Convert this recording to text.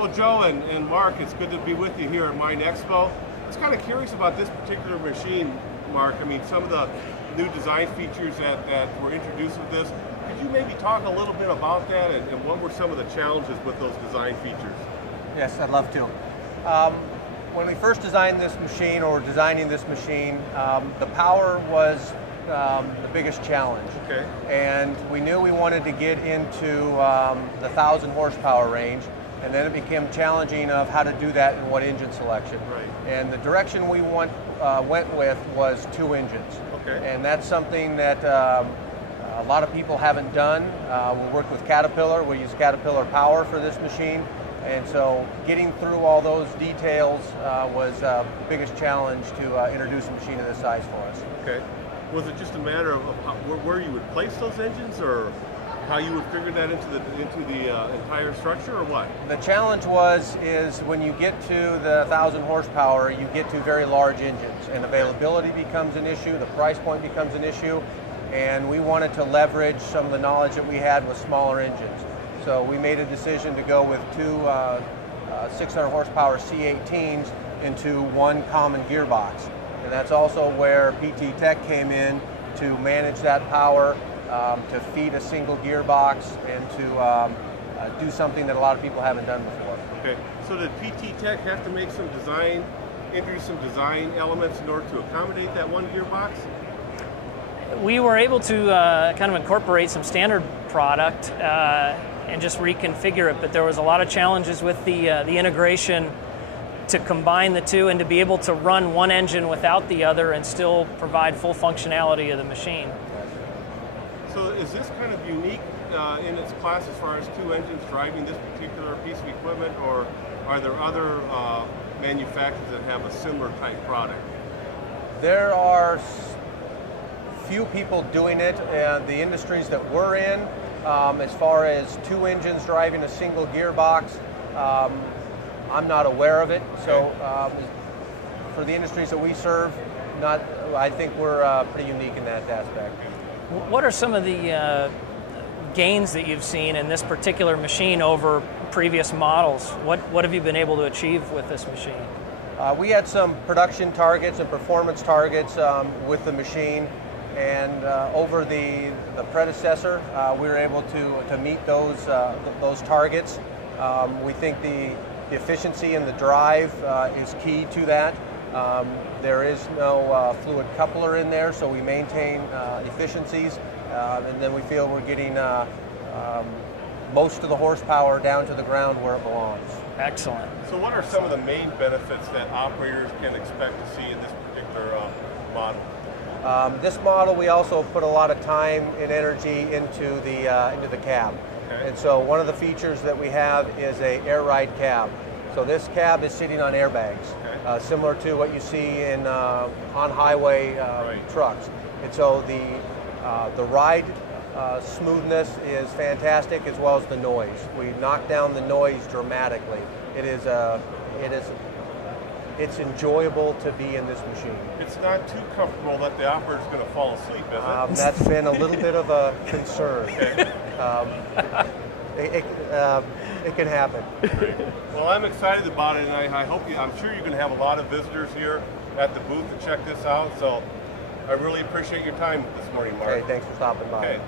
Well, Joe and Mark, it's good to be with you here at MINExpo. I was kind of curious about this particular machine, Mark. I mean, some of the new design features that were introduced with this. Could you maybe talk a little bit about that and what were some of the challenges with those design features? Yes, I'd love to. When we first designed this machine, or designing this machine, the power was the biggest challenge. Okay. And we knew we wanted to get into the 1,000 horsepower range, and then it became challenging of how to do that and what engine selection. Right. And the direction we went with was 2 engines. Okay. And that's something that a lot of people haven't done. We work with Caterpillar. We use Caterpillar power for this machine. And so getting through all those details was the biggest challenge to introduce a machine of this size for us. Okay. Was it just a matter of where you would place those engines, or how you would figure that into the entire structure, or what? The challenge is when you get to the 1,000 horsepower, you get to very large engines, and availability becomes an issue, the price point becomes an issue, and we wanted to leverage some of the knowledge that we had with smaller engines. So we made a decision to go with 2 600 horsepower C18s into 1 common gearbox. And that's also where PT Tech came in to manage that power, to feed a single gearbox, and to do something that a lot of people haven't done before. Okay. So did PT Tech have to make introduce some design elements in order to accommodate that 1 gearbox? We were able to kind of incorporate some standard product and just reconfigure it, but there was a lot of challenges with the integration to combine the 2 and to be able to run 1 engine without the other and still provide full functionality of the machine. So is this kind of unique in its class as far as 2 engines driving this particular piece of equipment, or are there other manufacturers that have a similar type product? There are few people doing it. The industries that we're in, as far as 2 engines driving a single gearbox, I'm not aware of it. So for the industries that we serve, I think we're pretty unique in that aspect. What are some of the gains that you've seen in this particular machine over previous models? What have you been able to achieve with this machine? We had some production targets and performance targets with the machine, and over the predecessor, we were able to meet those targets. We think the efficiency in the drive is key to that. There is no fluid coupler in there, so we maintain efficiencies, and then we feel we're getting most of the horsepower down to the ground where it belongs. Excellent. So what are some of the main benefits that operators can expect to see in this particular model? This model, we also put a lot of time and energy into the cab. Okay. And so one of the features that we have is a air ride cab. So this cab is sitting on airbags, okay, similar to what you see in on-highway trucks. And so the ride smoothness is fantastic, as well as the noise. We knock down the noise dramatically. It's enjoyable to be in this machine. It's not too comfortable that the operator's going to fall asleep, is it? That's been a little bit of a concern. Okay. It can happen. Well, I'm excited about it, and I'm sure you're going to have a lot of visitors here at the booth to check this out. So I really appreciate your time this morning, Mark. Hey, thanks for stopping by. Okay.